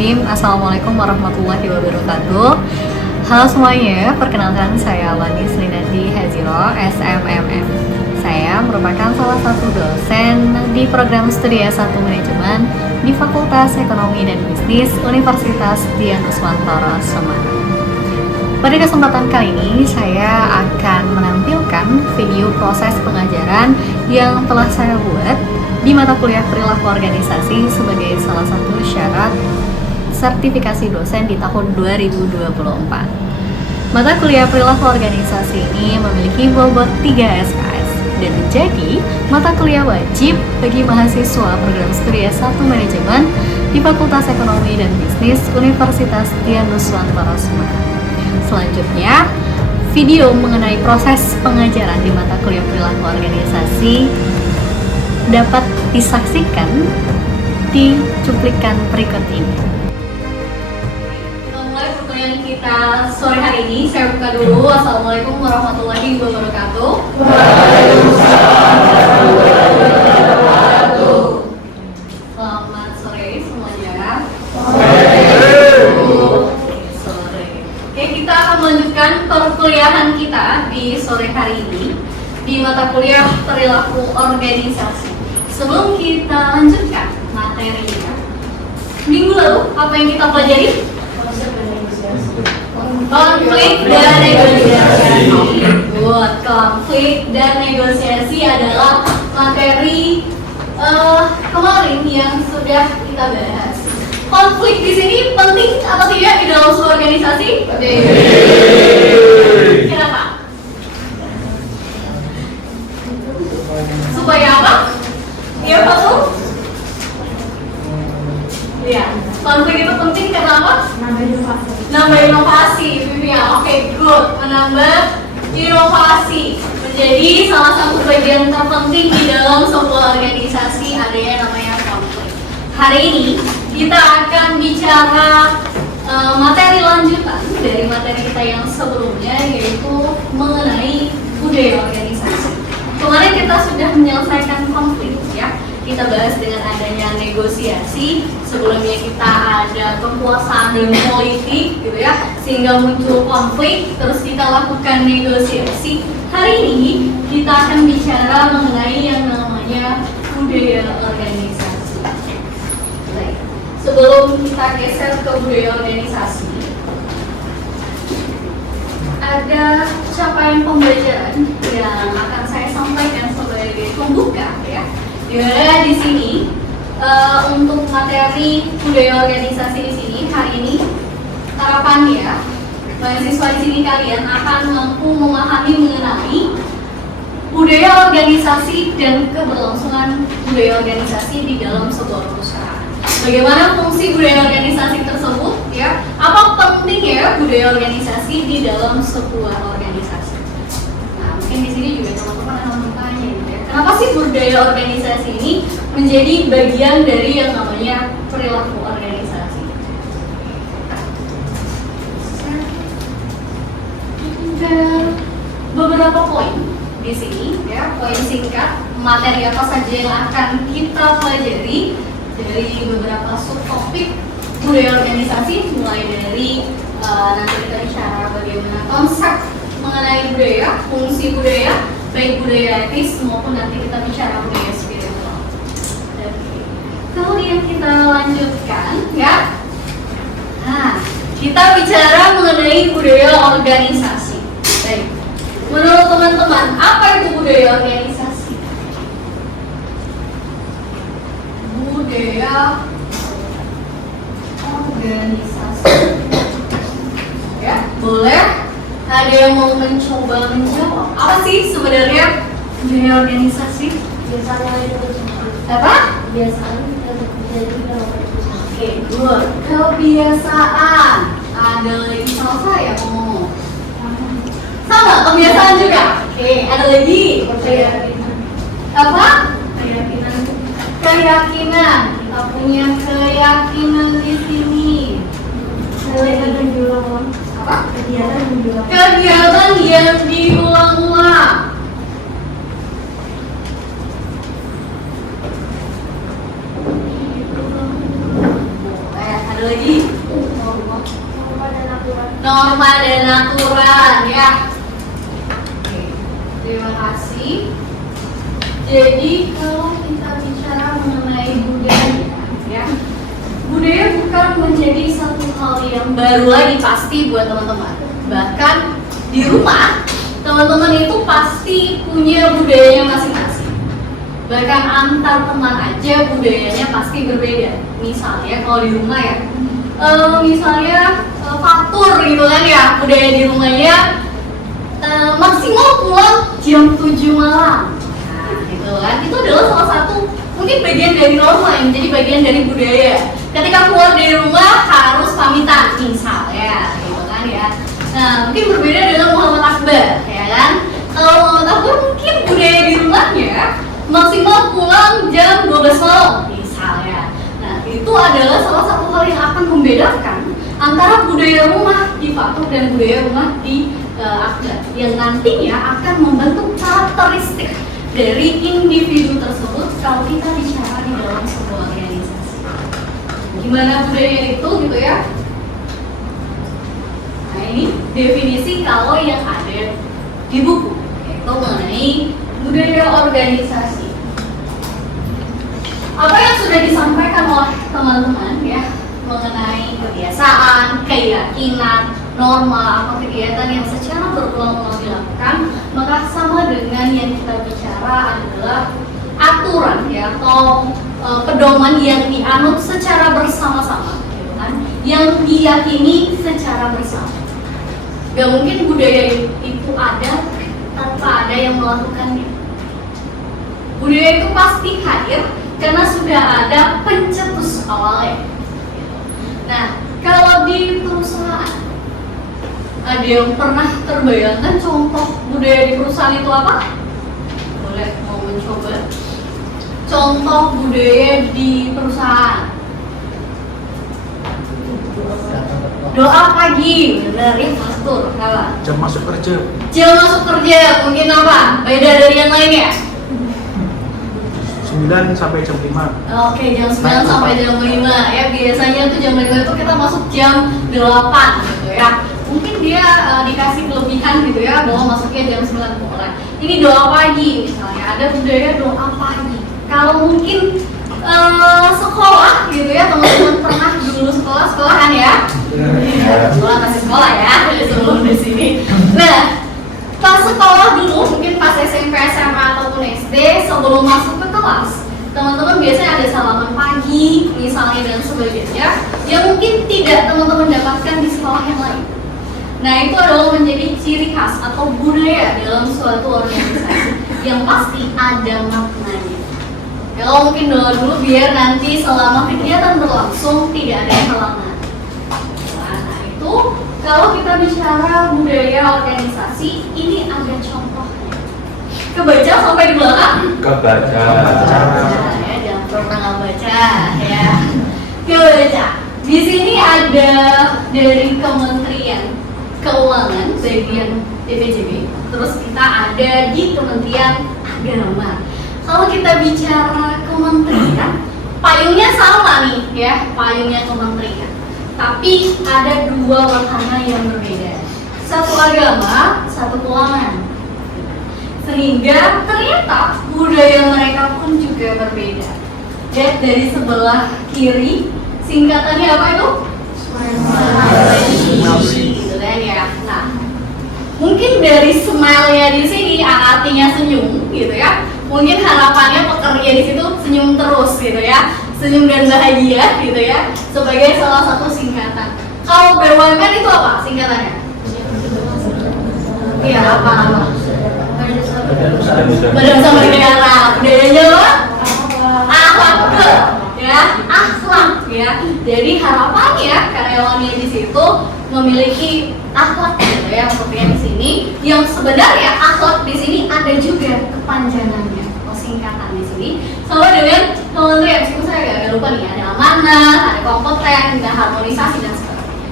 Bismillahirrahmanirrahim. Assalamualaikum warahmatullahi wabarakatuh. Halo semuanya, perkenalkan saya Wani Srinati Haziro, SMMM. Saya merupakan salah satu dosen di program studi S1 Manajemen di Fakultas Ekonomi dan Bisnis Universitas Dianuswantoro Semarang. Pada kesempatan kali ini, saya akan menampilkan video proses pengajaran yang telah saya buat di mata kuliah perilaku organisasi sebagai salah satu syarat sertifikasi dosen di tahun 2024. Mata kuliah perilaku organisasi ini memiliki bobot 3 SKS dan menjadi mata kuliah wajib bagi mahasiswa program studi S1 Manajemen di Fakultas Ekonomi dan Bisnis Universitas Dianuswantoro Semarang. Selanjutnya, video mengenai proses pengajaran di mata kuliah perilaku organisasi dapat disaksikan di cuplikan berikut ini. Kita mulai perkuliahan kita sore hari ini. Saya buka dulu. Assalamualaikum warahmatullahi wabarakatuh. Waalaikumsalam warahmatullahi wabarakatuh. Selamat sore semuanya. Sore. Oke, kita akan melanjutkan perkuliahan kita di sore hari ini di mata kuliah perilaku organisasi. Sebelum kita lanjutkan materinya, minggu lalu apa yang kita pelajari? Konflik dan negosiasi. Buat konflik dan negosiasi adalah materi kemarin yang sudah kita bahas. Konflik di sini penting atau tidak di dalam sebuah organisasi? Penting. Kenapa? Supaya apa? Iya, Pak Sul? Iya, konflik itu penting karena apa? Nambah inovasi, Vivia. Oke, good. Menambah inovasi menjadi salah satu bagian terpenting di dalam sebuah organisasi, ada yang namanya konflik. Hari ini kita akan bicara materi lanjutan dari materi kita yang sebelumnya, yaitu mengenai budaya organisasi. Kemarin kita sudah menyelesaikan konflik, ya. Kita bahas dengan adanya negosiasi. Sebelumnya kita ada kekuasaan dan politik, gitu ya, sehingga muncul konflik. Terus kita lakukan negosiasi. Hari ini kita akan bicara mengenai yang namanya budaya organisasi. Baik. Sebelum kita geser ke budaya organisasi, ada capaian pembelajaran yang akan saya sampaikan sebagai pembuka, ya. Dimana di sini untuk materi budaya organisasi di sini hari ini harapannya mahasiswa di sini kalian akan mampu memahami mengenai budaya organisasi dan keberlangsungan budaya organisasi di dalam sebuah perusahaan. Bagaimana fungsi budaya organisasi tersebut, ya? Apa pentingnya budaya organisasi di dalam sebuah organisasi? Nah, mungkin di sini juga teman-teman akan bertanya, ya, kenapa sih budaya organisasi ini menjadi bagian dari yang namanya perilaku organisasi? Ada beberapa poin di sini, ya, poin singkat materi apa saja yang akan kita pelajari dari beberapa subtopik budaya organisasi, mulai dari nanti kita bicara bagaimana konsep mengenai budaya, fungsi budaya, baik budaya etis maupun nanti kita bicara budaya spiritual. Kemudian kita lanjutkan, ya. Nah, kita bicara mengenai budaya organisasi. Baik. Menurut teman-teman, apa itu budaya organisasi? Budaya organisasi. Ya, boleh. Ada yang mau mencoba menjawab? Apa sih sebenarnya budaya organisasi? Apa? Kebiasaan untuk menjadi Oke, good. Kebiasaan. Ada lagi sama saya ngomong. Sama, kebiasaan juga. Oke, ada lagi. keyakinan. Apa? Keyakinan. Keyakinan. Kita punya keyakinan di sini. Kegiatan yang diulang-ulang. Apa? Kegiatan yang diulang-ulang. Kegiatan yang diulang-ulang. Ada lagi. dan aturan ya. Oke, terima kasih. Jadi kalau kita bicara mengenai budaya ya, budaya bukan menjadi satu hal yang baru lagi pasti buat teman-teman. Bahkan di rumah teman-teman itu pasti punya budayanya masing-masing. Bahkan antar teman aja budayanya pasti berbeda. Misalnya kalau di rumah ya, misalnya faktur gitu kan ya, budaya di rumahnya maksimal pulang jam 7 malam. Nah gitu kan, itu adalah salah satu mungkin bagian dari norma yang menjadi bagian dari budaya. Ketika keluar dari rumah harus pamitan misalnya gitu kan ya. Nah mungkin berbeda dengan Muhammad Akbar ya kan. Kalau Muhammad Akbar mungkin budaya di rumahnya maksimal pulang jam 12 malam misalnya. Nah itu adalah salah satu hal yang akan membedakan antara budaya rumah di faktur dan budaya rumah di Akbar, yang nantinya akan membentuk karakteristik dari individu tersebut kalau kita bicara di dalam sebuah organisasi. Gimana budaya itu gitu ya? Nah ini definisi kalau yang ada di buku, yaitu mengenai budaya organisasi. Apa yang sudah disampaikan oleh teman-teman ya mengenai kebiasaan, keyakinan, norma, atau kegiatan yang secara berulang-ulang dilakukan, maka sama dengan yang kita bicara adalah aturan ya atau pedoman yang dianut secara bersama-sama, gitu kan? Yang diyakini secara bersama. Gak mungkin budaya itu ada tanpa ada yang melakukannya. Budaya itu pasti hadir karena sudah ada pencetus awalnya. Nah, kalau di perusahaan, ada yang pernah terbayangkan contoh budaya di perusahaan itu apa? Boleh mau mencoba? Contoh budaya di perusahaan. Doa pagi, benar ya, faktur, apa? Jam masuk kerja. Jam masuk kerja, mungkin apa? Beda dari yang lainnya? 9 sampai jam 5. Oke, jam 9 sampai jam 5 ya. Biasanya tuh jam 5 itu kita masuk jam 8 gitu ya. Mungkin dia dikasih kelebihan gitu ya, bahwa masuknya jam 9 mulai. Ini doa pagi misalnya, ada budaya doa pagi. Kalau mungkin sekolah gitu ya, teman-teman pernah dulu sekolahan ya? Sekolah masih sekolah ya, sebelum di sini. Nah, pas sekolah dulu, mungkin pas SMP, SMA ataupun SD, sebelum masuk ke kelas, teman-teman biasanya ada salaman pagi, misalnya dan sebagainya, yang mungkin tidak teman-teman dapatkan di sekolah yang lain. Nah, itu adalah menjadi ciri khas atau budaya dalam suatu organisasi yang pasti ada maknanya. Ya, kalau mungkin doa dulu biar nanti selama kegiatan berlangsung tidak ada halangan. Nah, itu kalau kita bicara budaya organisasi, ini ada contohnya. Kebaca sampai di belakang? Kebaca. Ya, jangan pernah nggak baca ya. Kebaca. Di sini ada dari Kementerian Keuangan bagian DPJB. Terus kita ada di Kementerian Agama. Kalau kita bicara kementerian, payungnya sama nih ya, payungnya kementerian. Tapi ada dua wahana yang berbeda. Satu agama, satu keuangan. Sehingga ternyata budaya mereka pun juga berbeda. Lihat dari sebelah kiri, singkatannya apa itu? Gitu kan ya. Nah, mungkin dari smile-nya di sini artinya senyum gitu ya. Mungkin harapannya pekerja di situ senyum terus gitu ya, senyum dan bahagia gitu ya, sebagai salah satu singkatan. Kalau BUMN itu apa singkatannya? Iya apa? Badan Usaha Milik Negara. Budayanya apa? Akhlak ya, akhlak ya. Jadi harapannya karyawannya di situ memiliki akhlak gitu ya, seperti di sini. Yang sebenarnya akhlak di sini ada juga kepanjangannya. Singkatan di sini sama dengan kementerian, meskipun saya agak lupa nih, ada amanah, ada kompeten, ada harmonisasi dan sebagainya.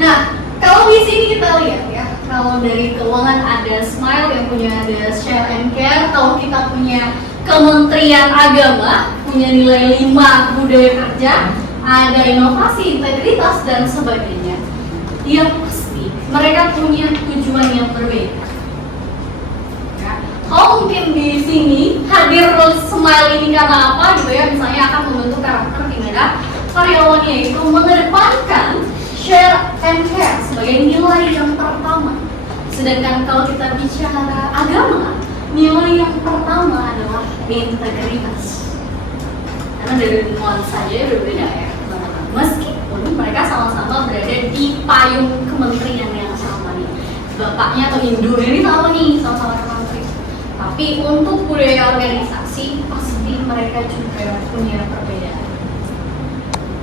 Nah, kalau di sini kita lihat ya, kalau dari keuangan ada Smile yang punya ada Share and Care, kalau kita punya Kementerian Agama punya nilai 5 budaya kerja, ada inovasi, integritas dan sebagainya. Yang pasti mereka punya tujuan yang berbeda. Ya. Kalau mungkin di sini hadir Smile ini karena apa gitu ya, misalnya akan membentuk karakter di mana karyawannya itu mengedepankan share and care sebagai nilai yang pertama. Sedangkan kalau kita bicara agama, nilai yang pertama adalah integritas. Karena dari nuansa saja berbeda ya, teman-teman. Meskipun mereka sama-sama berada di payung kementerian yang sama nih, bapaknya atau induknya ini sama nih, sama-sama kementerian. Tapi untuk budaya organisasi pasti mereka juga punya perbedaan.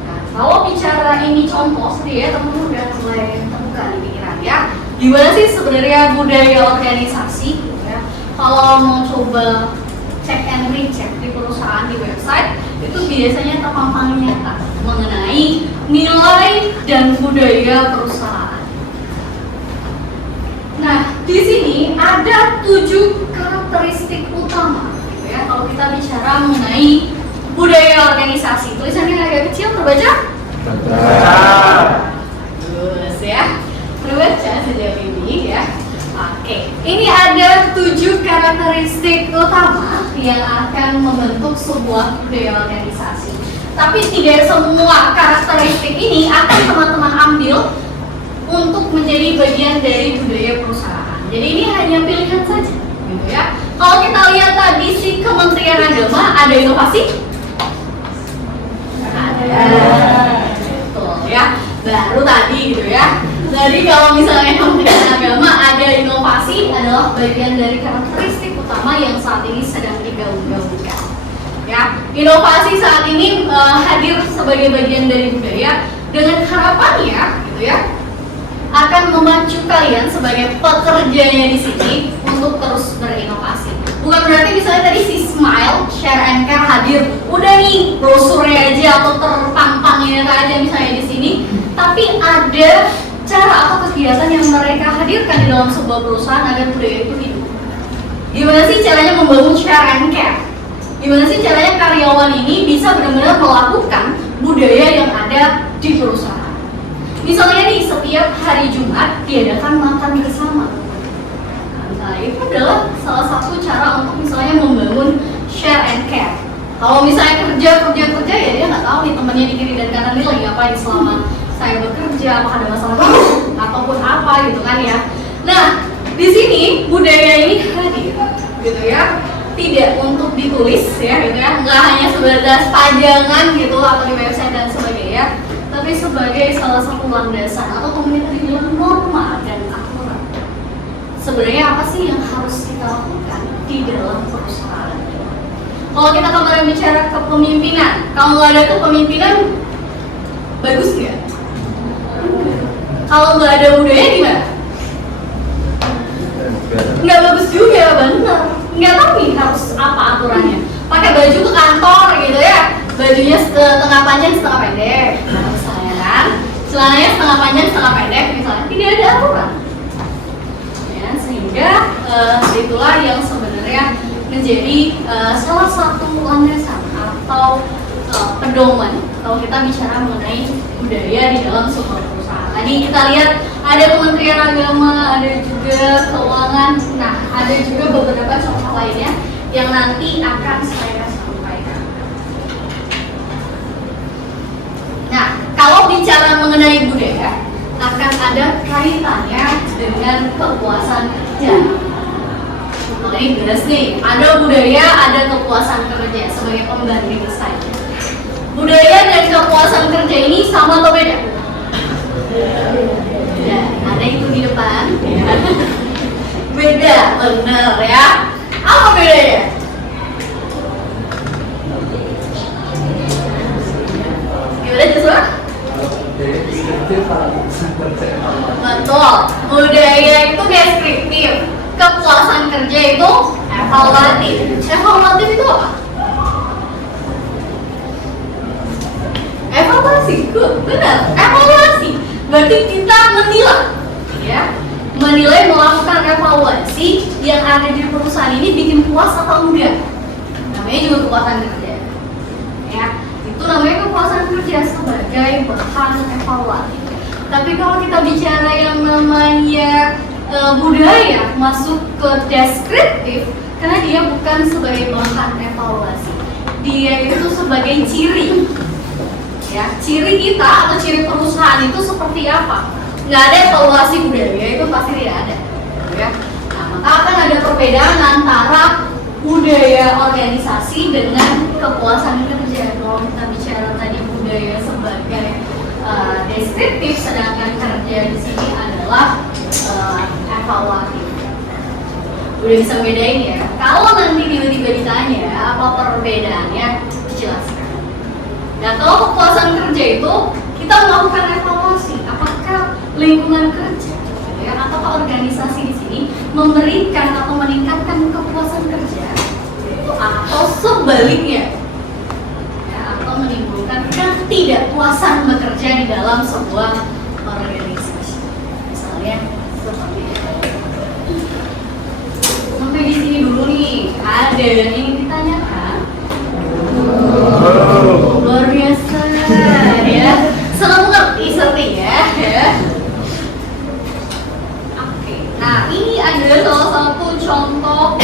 Nah, kalau bicara ini contoh sih ya, teman-teman udah mulai terbuka di pikiran ya. Gimana sih sebenarnya budaya organisasi? Ya, kalau mau coba cek and recheck di perusahaan di website itu biasanya terpampang nyata mengenai nilai dan budaya perusahaan. Nah, di sini ada 7 karakteristik utama, gitu ya. Kalau kita bicara mengenai budaya organisasi, tulisannya agak kecil, terbaca? Terus ya, terbaca sejauh ini ya. Oke, ini ada 7 karakteristik utama yang akan membentuk sebuah budaya organisasi. Tapi tidak semua karakteristik ini akan teman-teman ambil untuk menjadi bagian dari budaya perusahaan. Jadi ini hanya pilihan saja, gitu ya. Kalau kita lihat tadi si Kementerian Agama ada inovasi? Ada. Betul ya. Baru tadi gitu ya. Jadi kalau misalnya Kementerian Agama ada inovasi adalah bagian dari karakteristik utama yang saat ini sedang digaung-gaungkan. Ya, inovasi saat ini hadir sebagai bagian dari budaya dengan harapannya, gitu ya, akan memacu kalian sebagai pekerjanya di sini untuk terus berinovasi. Bukan berarti misalnya tadi si Smile, Share and Care hadir, udah nih brosurnya aja atau terpampangnya aja misalnya di sini, tapi ada cara atau kegiatan yang mereka hadirkan di dalam sebuah perusahaan agar budaya itu hidup. Gimana sih caranya membangun Share and Care? Gimana sih caranya karyawan ini bisa benar-benar melakukan budaya yang ada di perusahaan? Misalnya nih, setiap hari Jumat diadakan makan bersama. Nah, itu adalah salah satu cara untuk misalnya membangun share and care. Kalau misalnya kerja ya dia nggak tahu nih temannya di kiri dan kanan ini lagi ngapain selama saya bekerja, apakah ada masalah ataupun apa gitu kan ya. Nah, di sini budaya ini hadir, gitu ya. Tidak untuk ditulis ya, gitu ya. Nggak hanya sebatas pajangan gitu atau di website dan sebagainya, tapi sebagai salah satu landasan atau komunitas di dalam norma dan aturan. Sebenarnya apa sih yang harus kita lakukan di dalam perusahaan? Kalau kita kemarin bicara kepemimpinan, kalau nggak ada kepemimpinan, bagus nggak? Kalau nggak ada budaya gimana? Nggak bagus juga, bener. Nggak tahu nih harus apa aturannya. Pakai baju ke kantor gitu ya, bajunya setengah panjang setengah pendek, misalnya kan, celananya setengah panjang setengah pendek misalnya, tidak ada aturan. Ya, sehingga itulah yang sebenarnya menjadi salah satu landasan atau pedoman kalau kita bicara mengenai budaya di dalam sebuah perusahaan. Tadi kita lihat ada Kementerian Agama, ada juga Keuangan, nah ada juga beberapa contoh lainnya yang nanti akan saya sampaikan. Nah, kalau bicara mengenai budaya, akan ada kaitannya dengan kepuasan kerja. Nah, ini jelas nih, ada budaya, ada kepuasan kerja sebagai pembanding saja. Budaya dan kepuasan kerja ini sama atau beda? Beda. Ada itu di depan. Beda, benar ya. Apa bedanya? Gimana Joshua? Betul. Budaya itu deskriptif. Kepuasan kerja itu evaluatif. Evaluatif itu apa? Evaluasi, benar. Evaluasi. Berarti kita menilai, ya, menilai melakukan evaluasi yang ada di perusahaan ini bikin puas atau enggak. Namanya juga kepuasan kerja. Ya, itu namanya kepuasan kerja sebagai bahan evaluasi. Tapi kalau kita bicara yang namanya budaya masuk ke deskriptif, karena dia bukan sebagai bahan evaluasi, dia itu sebagai ciri. Ya, ciri kita atau ciri perusahaan itu seperti apa? Nggak ada evaluasi budaya, itu pasti tidak ada. Ya. Nah, maka akan ada perbedaan antara budaya organisasi dengan kepuasan kerja. Kalau kita bicara tadi budaya sebagai deskriptif, sedangkan kerja di sini adalah evaluatif. Udah bisa bedain ya? Kalau nanti tiba-tiba ditanya apa perbedaannya, dijelaskan. Nah, kalau kepuasan kerja itu kita melakukan evaluasi, apakah lingkungan kerja ya, atau organisasi di sini memberikan atau meningkatkan kepuasan kerja, atau sebaliknya, ya, atau menimbulkan ketidakpuasan bekerja di dalam sebuah organisasi. Misalnya seperti itu. Sampai di sini dulu nih, ada yang ingin ditanyakan? Luar biasa ya, selalu ngerti sepertinya ya. Oke, nah ini ada salah satu contoh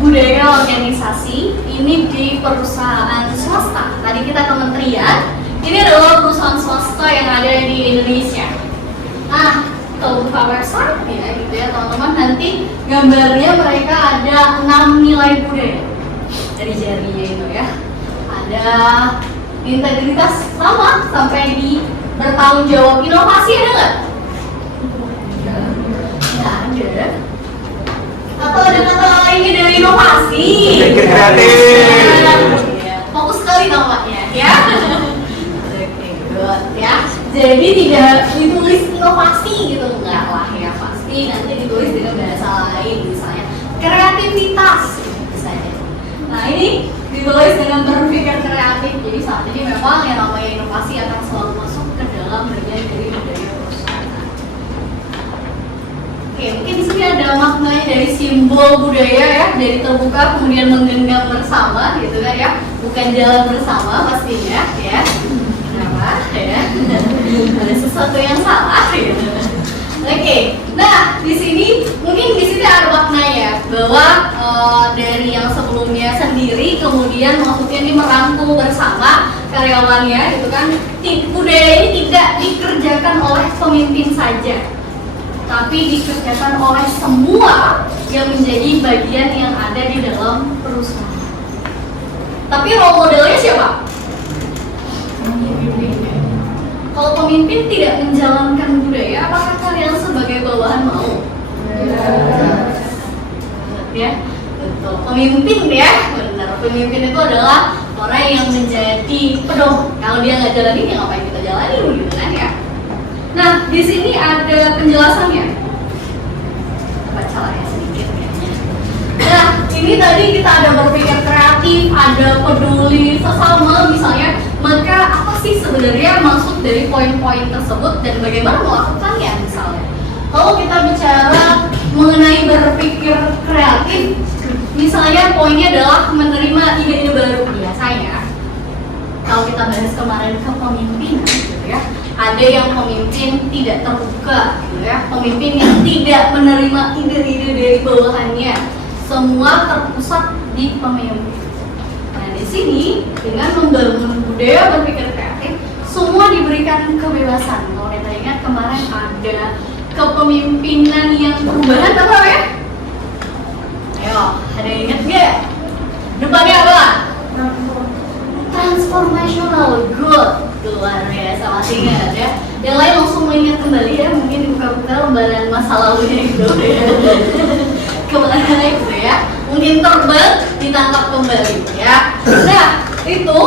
budaya organisasi. Ini di perusahaan swasta. Tadi kita kementerian, ini adalah perusahaan swasta yang ada di Indonesia. Nah, kalau buka website ya gitu ya teman-teman, nanti gambarnya mereka ada 6 nilai budaya dari jarinya itu ya. Ada integritas sama sampai di bertanggung jawab, inovasi ada nggak? Nggak ada. Atau ada kata lainnya dari inovasi? Pikir kreatif. Ya, fokus sekali tampaknya ya. Oke, good ya. Jadi tidak ditulis inovasi gitu, enggak lah ya, pasti nanti ditulis dengan bahasa lain, misalnya kreativitas misalnya. Nah ini ditulis dengan berpikir kreatif. Jadi saat ini memang yang namanya inovasi akan selalu masuk ke dalam bagian dari budaya perusahaan. Oke, mungkin di sini ada maknanya dari simbol budaya ya, dari terbuka kemudian menggenggam bersama gitu kan ya, bukan jalan bersama pastinya ya. Kenapa ya? Ada sesuatu yang salah gitu. Oke, nah di sini mungkin di sini ada maknanya bahwa dari yang sebelumnya sendiri kemudian maksudnya ini merangkul bersama karyawannya gitu kan. Budaya ini tidak dikerjakan oleh pemimpin saja, tapi dikerjakan oleh semua yang menjadi bagian yang ada di dalam perusahaan. Tapi role modelnya siapa? Kalau pemimpin tidak menjalankan budaya, apakah kalian sebagai bawahan mau? Ya, betul. Pemimpin ya, benar. Pemimpin itu adalah orang yang menjadi pedoman. Kalau dia nggak jalanin, ya ngapain kita jalanin, gitu kan ya? Nah, di sini ada penjelasannya. Baca lah ya sedikit kayaknya. Nah, ini tadi kita ada berpikir kreatif, ada peduli sesama misalnya. Maka apa sih sebenarnya maksud dari poin-poin tersebut dan bagaimana melakukannya misalnya? Kalau kita bicara mengenai berpikir kreatif, misalnya poinnya adalah menerima ide-ide baru. Biasanya kalau kita bahas kemarin kepemimpinan gitu ya, ada yang pemimpin tidak terbuka gitu ya, pemimpin yang tidak menerima ide-ide dari bawahannya, semua terpusat di pemimpin. Nah di sini dengan membangun budaya berpikir kreatif, semua diberikan kebebasan. Kalau kita ingat kemarin ada kepemimpinan yang perubahan apa ya? Ayo, ada yang ingat gak? Depannya apa? Transformational, good, luar biasa, masih ingat ya. Yang lain langsung mengingat kembali ya, mungkin dibuka-buka lembaran masa lalunya itu ya. Kemana itu ya? Mungkin terbang, ditangkap kembali ya. Nah, itu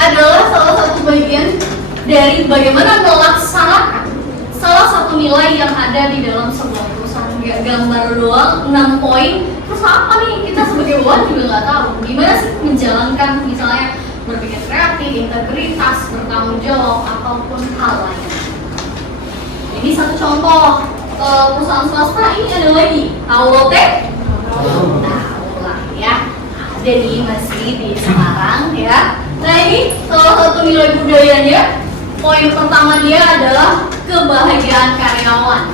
adalah salah satu bagian dari bagaimana melaksanakan salah satu nilai yang ada di dalam sebuah perusahaan. Gak gambar doang, 6 poin. Terus apa nih? Kita sebagai bawahan juga nggak tahu gimana sih menjalankan misalnya berpikir kreatif, integritas, bertanggung jawab, ataupun hal lain. Ini satu contoh perusahaan swasta. Ini ada lagi. Tahu Lotte? Tahu lah ya. Ada nih masih di Semarang ya. Nah ini salah satu nilai budayanya poin pertama dia adalah kebahagiaan karyawan.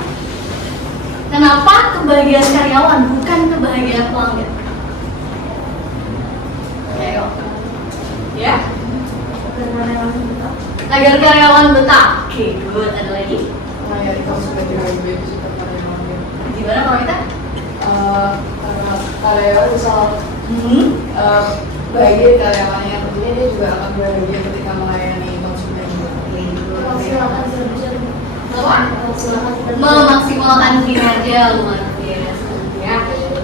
Kenapa kebahagiaan karyawan bukan kebahagiaan pelanggan? Ayo, ya. Agar karyawan betah. Oke, good. Ada lagi? Melayani konsumen dengan baik serta karyawannya. Gimana kalau kita? Karena karyawan misal bahagia karyawannya, tentunya dia juga akan bahagia ketika melayani konsumen. Memaksimalkan kinerja luar biasa ya.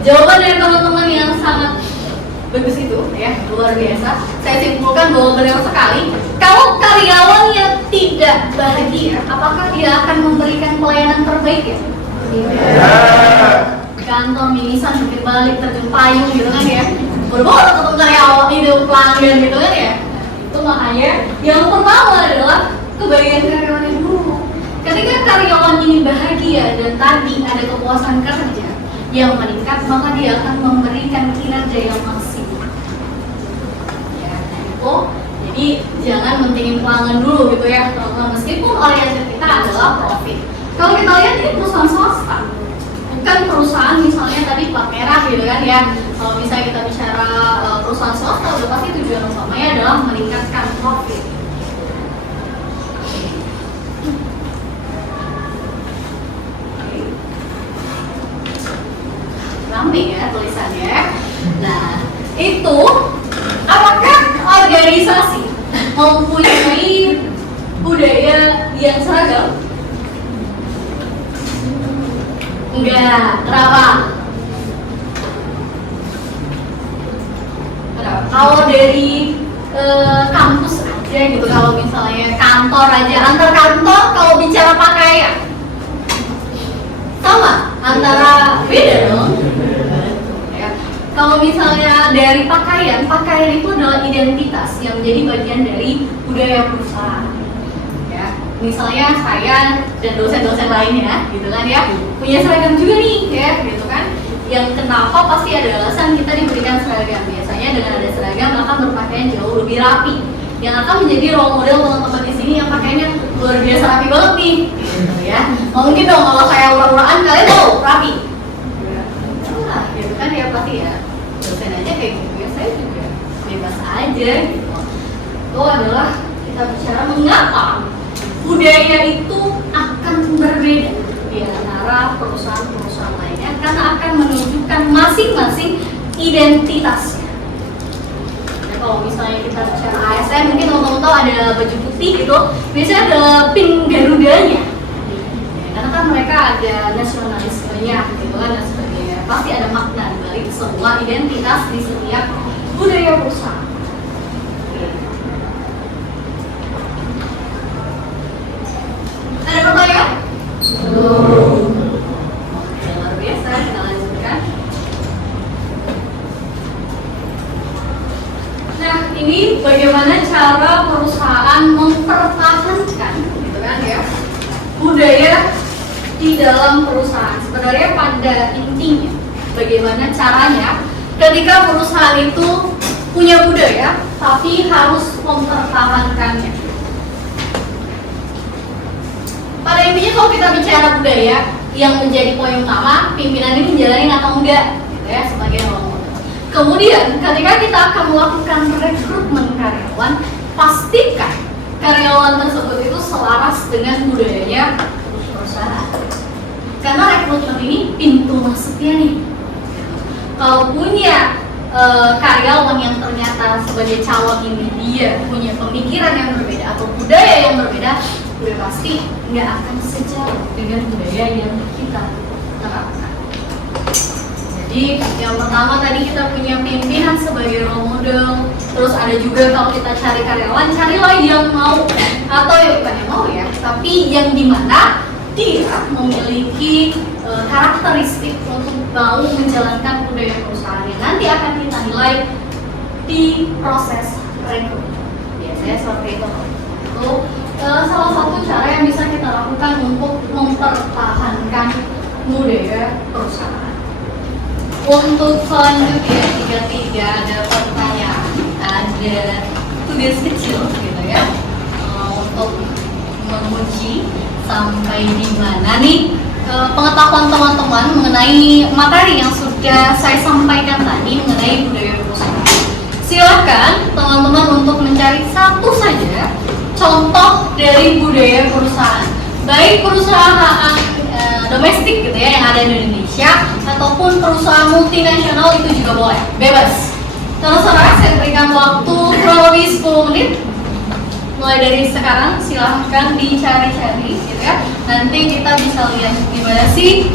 Jawaban dari teman-teman yang sangat bagus itu ya, luar biasa. Saya simpulkan bahwa benar sekali, kalau karyawan yang tidak bahagia, apakah dia akan memberikan pelayanan terbaik ya? Kantor mimisan jungkir balik terjun payung gitu kan ya, boro-boro ketemu karyawan itu pelanggan gitu kan ya. Itu makanya yang pertama adalah kebahagiaan karyawannya dulu. Ketika karyawan ini bahagia dan tadi ada kepuasan kerja yang meningkat, maka dia akan memberikan kinerja yang maksimal. Ya, itu. Jadi jangan mentingin pelanggan dulu gitu ya, meskipun orientasi kita adalah profit. Kalau kita lihat ini perusahaan swasta, bukan perusahaan misalnya tadi plat merah gitu kan ya. Kalau misalnya kita bicara perusahaan swasta, udah pasti tujuan utamanya adalah meningkatkan profit. Rame ya tulisannya. Nah, itu apakah organisasi mempunyai budaya yang seragam? Enggak. Kenapa? Kalau dari kampus aja gitu, kalau misalnya kantor aja, antar kantor kalau bicara pakaian sama, antara beda dong. Ya. Kalau misalnya dari pakaian itu adalah identitas yang menjadi bagian dari budaya perusahaan. Ya. Misalnya saya dan dosen-dosen lainnya, gitu kan ya, punya seragam juga nih, ya, gitu kan. Yang kenapa pasti ada alasan kita diberikan seragam. Biasanya dengan ada seragam akan berpakaian jauh lebih rapi. Yang akan menjadi role model teman-teman di sini yang pakaiannya luar biasa rapi banget nih, gitu ya. Mungkin dong kalau saya ura-uraan kalian mau rapi, nah, gitu kan ya pasti ya. Dosen aja kayak gitu ya, saya juga bebas aja gitu. Itu adalah kita bicara mengapa budaya itu akan berbeda di antara perusahaan-perusahaan lainnya, karena akan menunjukkan masing-masing identitasnya. Kalau misalnya kita bicara ASN, mungkin teman-teman tahu ada baju putih gitu, biasanya ada pin Garudanya, ya, karena kan mereka ada nasionalismenya gitu kan dan sebagainya. Pasti ada makna balik semua identitas di setiap budaya perusahaan. Ada pertanyaan? Luar biasa, kita lanjutkan. Nah, ini bagaimana cara perusahaan mempertahankan, gitu kan ya, budaya di dalam perusahaan. Sebenarnya pada intinya, bagaimana caranya ketika perusahaan itu punya budaya, tapi harus mempertahankannya. Pada intinya kalau kita bicara budaya, yang menjadi poin utama, pimpinan ini menjalani atau enggak, gitu ya, sebagai role model. Kemudian ketika kita akan melakukan rekrutmen karyawan, pastikan karyawan tersebut itu selaras dengan budayanya perusahaan. Karena rekrutmen ini pintu masuknya nih. Kalau punya karyawan yang ternyata sebagai calon ini dia punya pemikiran yang berbeda atau budaya yang berbeda, udah pasti nggak akan sejauh dengan budaya yang kita terapkan. Jadi yang pertama tadi kita punya pimpinan sebagai role model. Terus ada juga kalau kita cari karyawan, carilah yang mau, atau yang bukan yang mau ya, tapi yang dimana dia memiliki karakteristik untuk mau menjalankan budaya perusahaan yang nanti akan kita nilai di proses rekrutmen. Biasanya seperti itu. Itu salah satu cara yang bisa kita lakukan untuk mempertahankan budaya perusahaan. Untuk selanjutnya, jika tidak ada pertanyaan, ada tugas kecil gitu ya, untuk menguji sampai di mana nih pengetahuan teman-teman mengenai materi yang sudah saya sampaikan tadi mengenai budaya perusahaan. Silakan teman-teman untuk mencari satu saja contoh dari budaya perusahaan, baik perusahaan domestik gitu ya yang ada di Indonesia ataupun perusahaan multinasional, itu juga boleh, bebas. Terserah, saya berikan waktu kurang lebih 10 menit mulai dari sekarang. Silahkan dicari-cari gitu ya, nanti kita bisa lihat gimana sih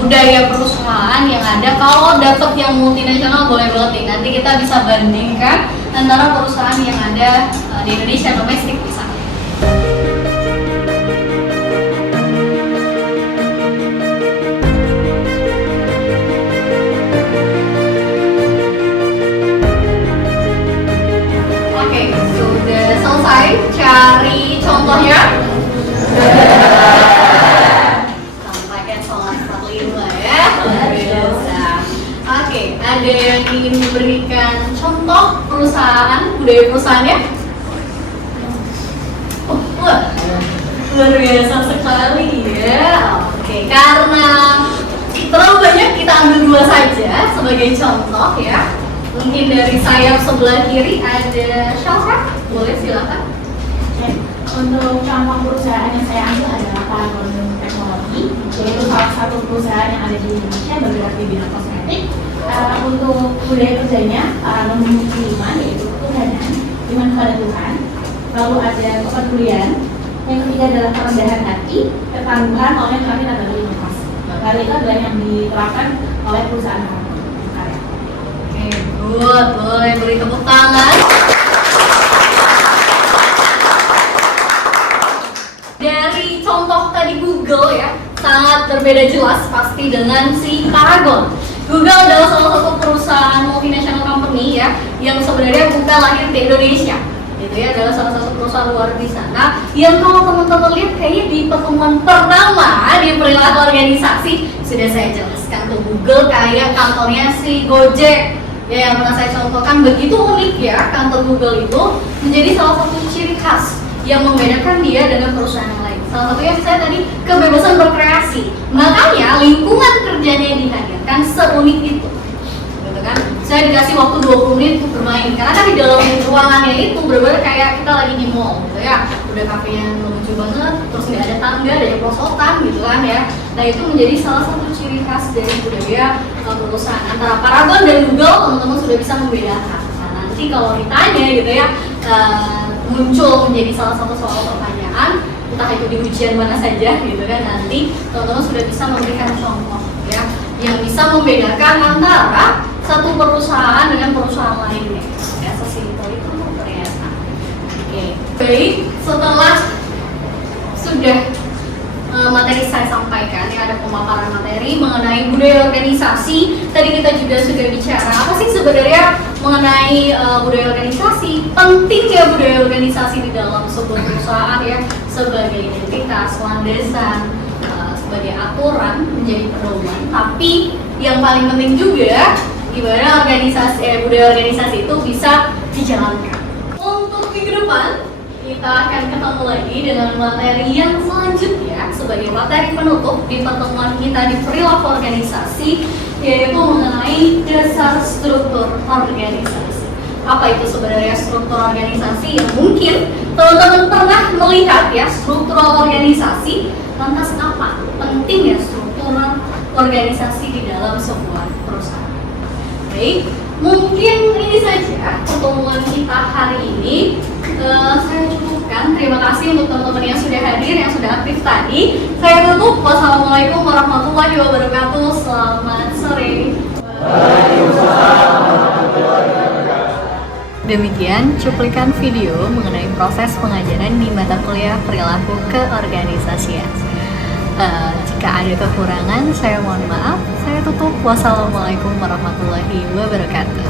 budaya perusahaan yang ada. Kalau dapat yang multinasional boleh banget nih, nanti kita bisa bandingkan antara perusahaan yang ada di Indonesia domestik misalnya. Oke, sudah selesai cari contohnya. Sampaikan sholat lima ya, luar biasa. Oke, ada yang ingin memberikan contoh perusahaan, budaya perusahaannya? Oh, wah, luar biasa sekali ya. Oke, karena terlalu banyak, kita ambil dua saja sebagai contoh ya. Mungkin dari sayap sebelah kiri ada Syafra, boleh silakan. Untuk contoh perusahaan yang saya ambil adalah Paragon Teknologi, yaitu salah satu perusahaan yang ada di Indonesia bergerak di bidang kosmetik. Untuk budaya kerjanya, Paragon memiliki 5, yaitu ketuhanan, iman kepada Tuhan, lalu ada kepedulian, yang ketiga adalah kerendahan hati, ketangguhan, oleh terakhir adalah inovasi. Hal itu adalah yang diterapkan oleh perusahaan Paragon. Oke, good, boleh beri tepuk tangan. Dari contoh tadi Google ya, sangat berbeda jelas pasti dengan si Paragon. Google adalah salah satu perusahaan multinational company ya, yang sebenarnya bukan lahir di Indonesia. Gitu ya, adalah salah satu perusahaan luar di sana yang kalau teman-teman lihat kayaknya di pertemuan pertama di perilaku organisasi sudah saya jelaskan tuh, Google kayak kantornya si Gojek ya, yang pernah saya contohkan. Begitu unik ya kantor Google itu, menjadi salah satu ciri khas yang membedakan dia dengan perusahaan yang lain. Salah satunya saya tadi kebebasan berkreasi, makanya lingkungan kerjanya yang dihadirkan seunik itu gitu kan. Saya dikasih waktu 20 menit untuk bermain, karena kan di dalam ruangannya itu benar-benar kayak kita lagi di mall gitu ya. Udah kafe yang lucu banget, terus nggak ada tangga, ada perosotan gitu kan ya. Nah itu menjadi salah satu ciri khas dari budaya perusahaan. Antara Paragon dan Google teman-teman sudah bisa membedakan. Nah nanti kalau ditanya gitu ya, muncul menjadi salah satu soal pertanyaan, entah itu di ujian mana saja gitu kan, nanti teman-teman sudah bisa memberikan contoh ya yang bisa membedakan antara satu perusahaan dengan perusahaan lainnya ya, sesimpel itu ternyata. Oke, baik, setelah sudah materi saya sampaikan ya, ada pemaparan materi mengenai budaya organisasi. Tadi kita juga sudah bicara apa sih sebenarnya mengenai budaya organisasi, pentingnya budaya organisasi di dalam sebuah perusahaan ya, sebagai identitas, landasan, sebagai aturan, menjadi pedoman. Tapi yang paling penting juga gimana budaya organisasi itu bisa dijalankan. Untuk minggu depan kita akan ketemu lagi dengan materi yang selanjutnya sebagai materi penutup di pertemuan kita di perilaku organisasi, yaitu mengenai dasar struktur organisasi. Apa itu sebenarnya struktur organisasi? Yang mungkin teman-teman pernah melihat ya, struktural organisasi. Lantas apa pentingnya struktural organisasi di dalam sebuah perusahaan? Baik, mungkin ini saja pertemuan kita hari ini. Saya cukupkan. Terima kasih untuk teman-teman yang sudah hadir, yang sudah aktif tadi. Saya tutup. Wassalamualaikum warahmatullahi wabarakatuh. Selamat sore. Demikian cuplikan video mengenai proses pengajaran di mata kuliah perilaku keorganisasian. Jika ada kekurangan, saya mohon maaf. Saya tutup. Wassalamualaikum warahmatullahi wabarakatuh.